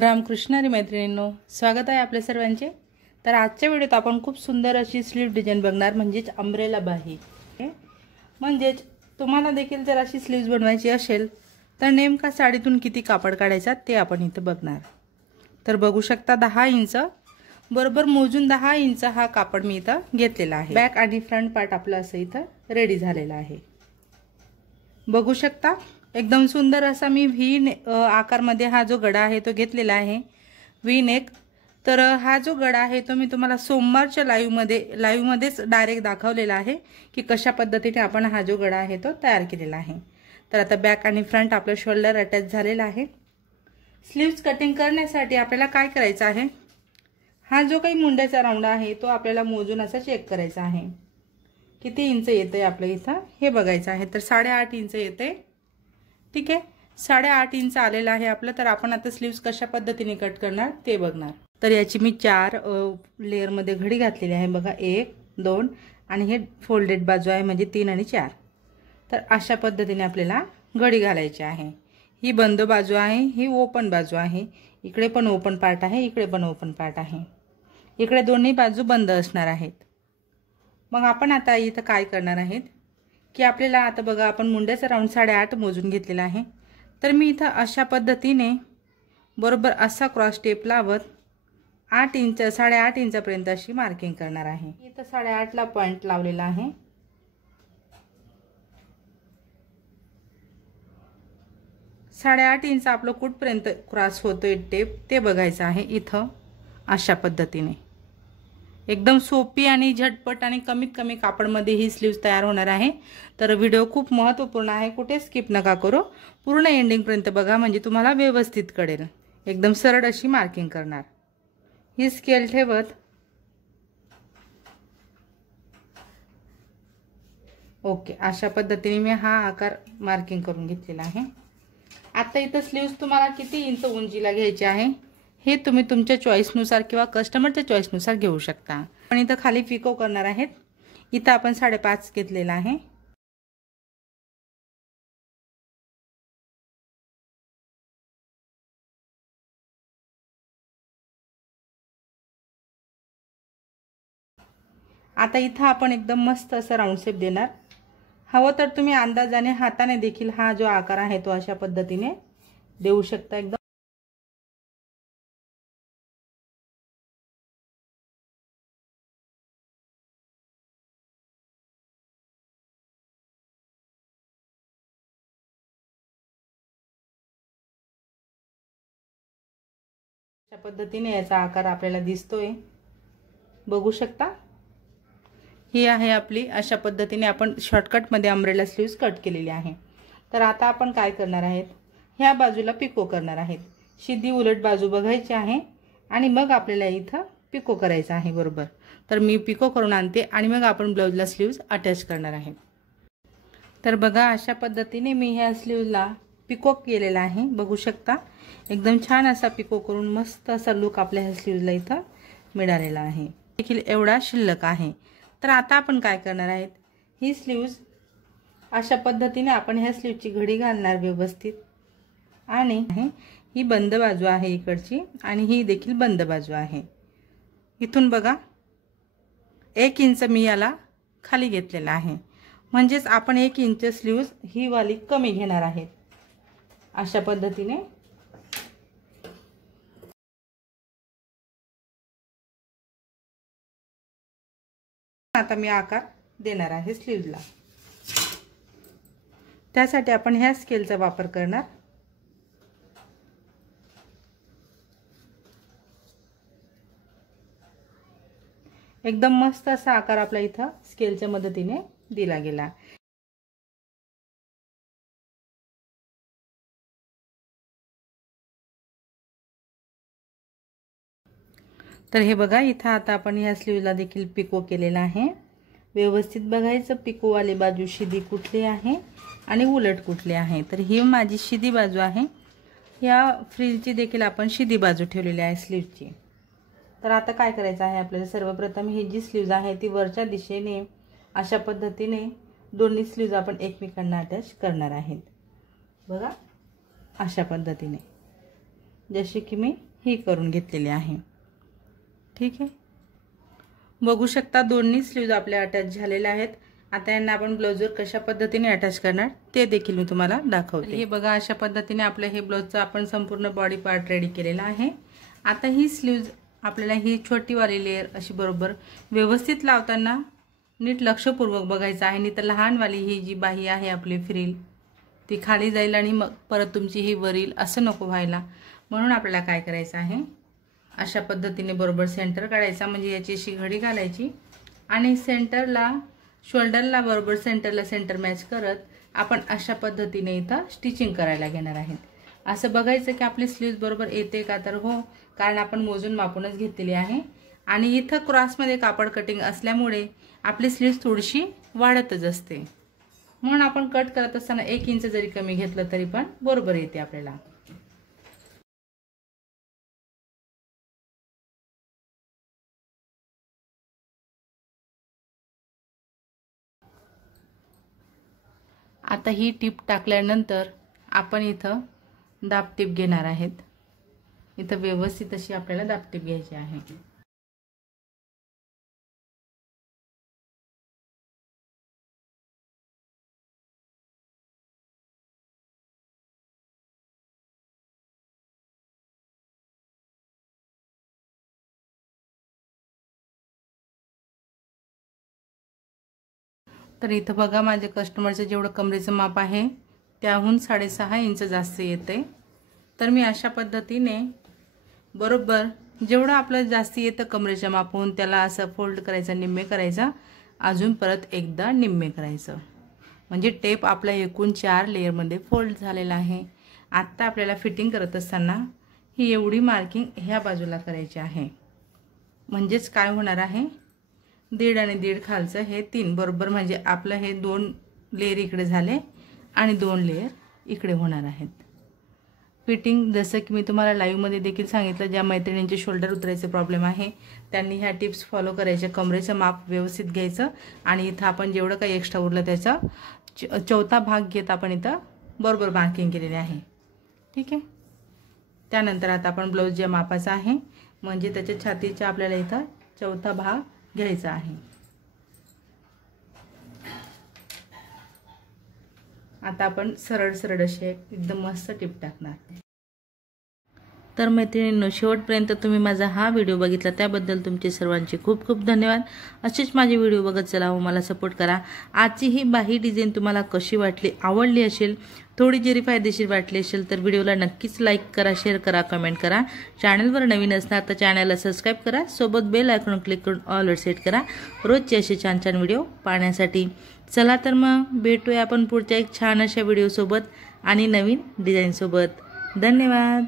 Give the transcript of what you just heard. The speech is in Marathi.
रामकृष्ण हरी मैत्रिणींनो, स्वागत आहे आपल्या सर्वांचे। तर आजच्या व्हिडिओत आपण खूप सुंदर अशी स्लीव डिझाइन बघणार, म्हणजेच अम्ब्रेला बाही। म्हणजेच तुम्हाला देखील जर अशी स्लीव्ज बनवायची असेल तर नेमका साडीतून किती कापड काढायचा ते आपण इथे बघणार। तर बघू शकता 10 इंच बरोबर मोजून 10 इंच हा कापड मी इथे घेतलेला आहे। बॅक आणि फ्रंट पार्ट आपला असं इथे रेडी झालेला आहे। बघू शकता एकदम सुंदर असा मी व्ही आकार मध्ये हा जो गडा आहे तो घेतलेला आहे, व्ही नेक। तर हा जो गडा आहे तो मी तुम्हाला सोमवारच्या लाईव्ह मध्येच डायरेक्ट दाखवलेला आहे की कशा पद्धतीने आपण हा जो गडा आहे तो तयार केलेला आहे। तर आता बॅक आणि फ्रंट आपला शोल्डर अटॅच झालेला आहे। स्लीव्स कटिंग करण्यासाठी आपल्याला काय करायचं आहे, हा जो काही मुंड्याचा राऊंड आहे तो आपल्याला मोजून असा चेक करायचा आहे। किती इंच येते आपल्या इथं हे बघायचं आहे। तर 8.5 इंच येते, ठीक आहे। 8.5 इंच आलेला आहे आपलं। तर आपण आता स्लीव्स कशा पद्धतीने कट करणार ते बघणार। तर याची मी 4 लेयर मध्ये घडी घातलेली आहे बघा, 1 2 आणि हे फोल्डेड बाजू आहे म्हणजे 3 आणि 4। तर अशा पद्धतीने आपल्याला घडी घालायची आहे। ही बंद बाजू आहे, ही ओपन बाजू आहे। इकडे पण ओपन पार्ट आहे, इकडे पण ओपन पार्ट आहे। इकडे दोन्ही बाजू बंद असणार आहेत। मग आपण आता इथं काय करणार आहेत की आपल्याला आता बघा आपण मुंड्याचा राऊंड 8.5 मोजून घेतलेला आहे। तर मी इथं अशा पद्धतीने बरोबर असा क्रॉस टेप लावत 8 इंच 8.5 इंचापर्यंत अशी मार्किंग करणार आहे। इथं 8.5 ला पॉइंट लावलेला आहे। 8.5 इंच आपलं कुठपर्यंत क्रॉस होतोय टेप ते बघायचं आहे। इथं अशा पद्धतीने एकदम सोपी आणि झटपट आणि कमीत कमी कापडमध्ये ही स्लीव्स तयार होणार आहे। तर व्हिडिओ खूप महत्त्वपूर्ण आहे, कुठे स्किप नका करू, पूर्ण एंडिंग पर्यंत बघा म्हणजे तुम्हाला व्यवस्थित कळेल। एकदम सरळ अशी मार्किंग करणार। ही स्केल ठेवत ओके अशा पद्धतीने मी हा आकार मार्किंग करून घेतलेला आहे। आता इथं स्लीव्स तुम्हाला किती इंच उंचीला घ्यायची आहे हे तुम्ही तुमच्या चॉईस नुसार किंवा कस्टमरच्या चॉईस नुसार घेऊ शकता। आपण इथं खाली पिको करणार आहेत। इथं आपण 5.5 घेतलेला आहे। आता इथं आपण एकदम मस्त असं राऊंड शेप देणार। हवं तर तुम्ही अंदाजाने हाताने देखील हा जो आकार आहे तो अशा पद्धतीने देऊ शकता। एकदम अशा पद्धतीने याचा आकार आपल्याला दिसतोय, बघू शकता। ही आहे आपली अशा पद्धतीने आपण शॉर्टकट मध्ये अम्ब्रेला स्लीव्स कट केलेली आहे। तर आता आपण काय करणार आहेत, ह्या बाजूला पिको करणार आहेत। सीधी उलट बाजू बघायची आहे आणि मग आपल्याला इथं पिको करायचं आहे बरोबर। तर मी पिको करून आणते आणि मग आपण ब्लाउजला स्लीव्स अटॅच करणार आहे। तर बघा अशा पद्धतीने मी ह्या स्लीव्हला पिको केलेला आहे, बघू शकता। एकदम छान असा पिको करून मस्त असा लुक आपल्या ह्या स्लीव्हला इथं मिळालेला आहे। देखील एवढा शिल्लक आहे। तर आता आपण काय करणार आहेत, ही स्लीव्स अशा पद्धतीने आपण ह्या स्लीव्हची घडी घालणार व्यवस्थित। आणि ही बंद बाजू आहे इकडची आणि ही देखील बंद बाजू आहे। इथून बघा 1 इंच मी याला खाली घेतलेला आहे, म्हणजेच आपण 1 इंच स्लीव्स ही वाली कमी घेणार आहेत अशा पद्धतीने। आता मी आकार देणार आहे स्लीव्हला, त्यासाठी आपण ह्या स्केलचा वापर करणार। एकदम मस्त असा आकार आपला इथं स्केलच्या मदतीने दिला गेला। तर हे बघा इथं आता आपण ह्या स्लीव्हला देखील पिको केलेला आहे। व्यवस्थित बघायचं पिको वाली बाजू शिदी कुठली आहे आणि उलट कुठली आहे। तर ही माझी शिदी बाजू आहे, या फ्रिलची देखील आपण शिदी बाजू ठेवलेली आहे स्लीव्हची। तर आता काय करायचं आहे आपल्याला, सर्वप्रथम ही जी स्लीव्ज आहे ती वरच्या दिशेने अशा पद्धतीने दोन्ही स्लीव्ज आपण एकमेकांना अटॅच करणार आहेत बघा अशा पद्धतीने। जशी की मी ही करून घेतलेली आहे। ठीक आहे, बघू शकता दोन्ही स्लीव्ज आपल्या अटॅच झालेल्या आहेत। आता यांना आपण ब्लाउजवर कशा पद्धतीने अटॅच करणार ते देखील मी तुम्हाला दाखवते। हे बघा, अशा पद्धतीने आपलं हे ब्लाउजचं आपण संपूर्ण बॉडी पार्ट रेडी केलेला आहे। आता ही स्लीव्ज आपल्याला ही छोटीवाली लेयर अशी बरोबर व्यवस्थित लावताना नीट लक्षपूर्वक बघायचं आहे, नाही तर लहानवाली ही जी बाही आहे आपली फ्रिल ती खाली जाईल आणि मग परत तुमची ही वरील, असं नको व्हायला। म्हणून आपल्याला काय करायचं आहे, अशा पद्धतीने बरोबर सेंटर काढायचा, म्हणजे याची अशी घडी घालायची आणि सेंटरला शोल्डरला बरोबर सेंटरला सेंटर मॅच करत आपण अशा पद्धतीने इथं स्टिचिंग करायला घेणार आहेत। असं बघायचं की आपली स्लीव्ज बरोबर येते का, तर हो, कारण आपण मोजून मापूनच घेतलेली आहे आणि इथं क्रॉसमध्ये कापड कटिंग असल्यामुळे आपली स्लीव्ज थोडीशी वाढतच असते, म्हणून आपण कट करत असताना 1 इंच जरी कमी घेतलं तरी पण बरोबर येते आपल्याला। आता ही टिप टाकल्यानंतर आपण इथं दाब टिप घेणार आहेत। इथं व्यवस्थित अशी आपल्याला दाब टिप घ्यायची आहे। तर इथं बघा, माझे कस्टमरचं जेवढं कमरेचं माप आहे त्याहून 6.5 इंच जास्त येते। तर मी अशा पद्धतीने बरोबर जेवढं आपलं जास्त येतं कमरेच्या मापून त्याला असं फोल्ड करायचं, निम्मे करायचा, अजून परत एकदा निम्मे करायचं, म्हणजे टेप आपला एकूण 4 लेयरमध्ये फोल्ड झालेला आहे। आता आपल्याला फिटिंग करत असताना ही एवढी मार्किंग ह्या बाजूला करायची आहे, म्हणजेच काय होणार आहे, 1.5 आणि 1.5 खालचं हे 3 बरोबर, म्हणजे आपलं हे 2 लेयर इकडे झाले आणि 2 लेयर इकडे होणार आहेत। फिटिंग जसं की मी तुम्हाला लाईव्हमध्ये देखील सांगितलं, ज्या मैत्रिणींचे शोल्डर उतरायचे प्रॉब्लेम आहे त्यांनी ह्या टिप्स फॉलो करायचे। कमरेचं माप व्यवस्थित घ्यायचं आणि इथं आपण जेवढं काही एक्स्ट्रा उरलं त्याचा 4था भाग घेत आपण इथं बरोबर मार्किंग केलेले आहे। ठीक आहे, त्यानंतर आता आपण ब्लाउज ज्या मापाचा आहे म्हणजे त्याच्या छातीच्या आपल्याला इथं 4था भाग घ्यायचा आहे। आता आपण सरळ सरळ अशी एकदम मस्त टिप टाकणार। तर मैत्रिणींनो, शेवटपर्यंत तुम्ही माझा हा व्हिडिओ बघितला त्याबद्दल तुमचे सर्वांचे खूप खूप धन्यवाद। असेच माझे व्हिडिओ बघत चला व मला सपोर्ट करा। आजची ही बाही डिझाइन तुम्हाला कशी वाटली, आवडली असेल, थोडी जरी फायदेशीर वाटली असेल तर व्हिडिओला नक्कीच लाईक करा, शेअर करा, कमेंट करा। चॅनलवर नवीन असणार तर चॅनलला सबस्क्राईब करा, सोबत बेल आयकॉन क्लिक करून ऑलवर सेट करा रोजचे असे छान छान व्हिडिओ पाहण्यासाठी। चला तर मग भेटूया आपण पुढच्या एक छान अशा व्हिडिओ सोबत आणि नवीन डिझाइन सोबत। धन्यवाद।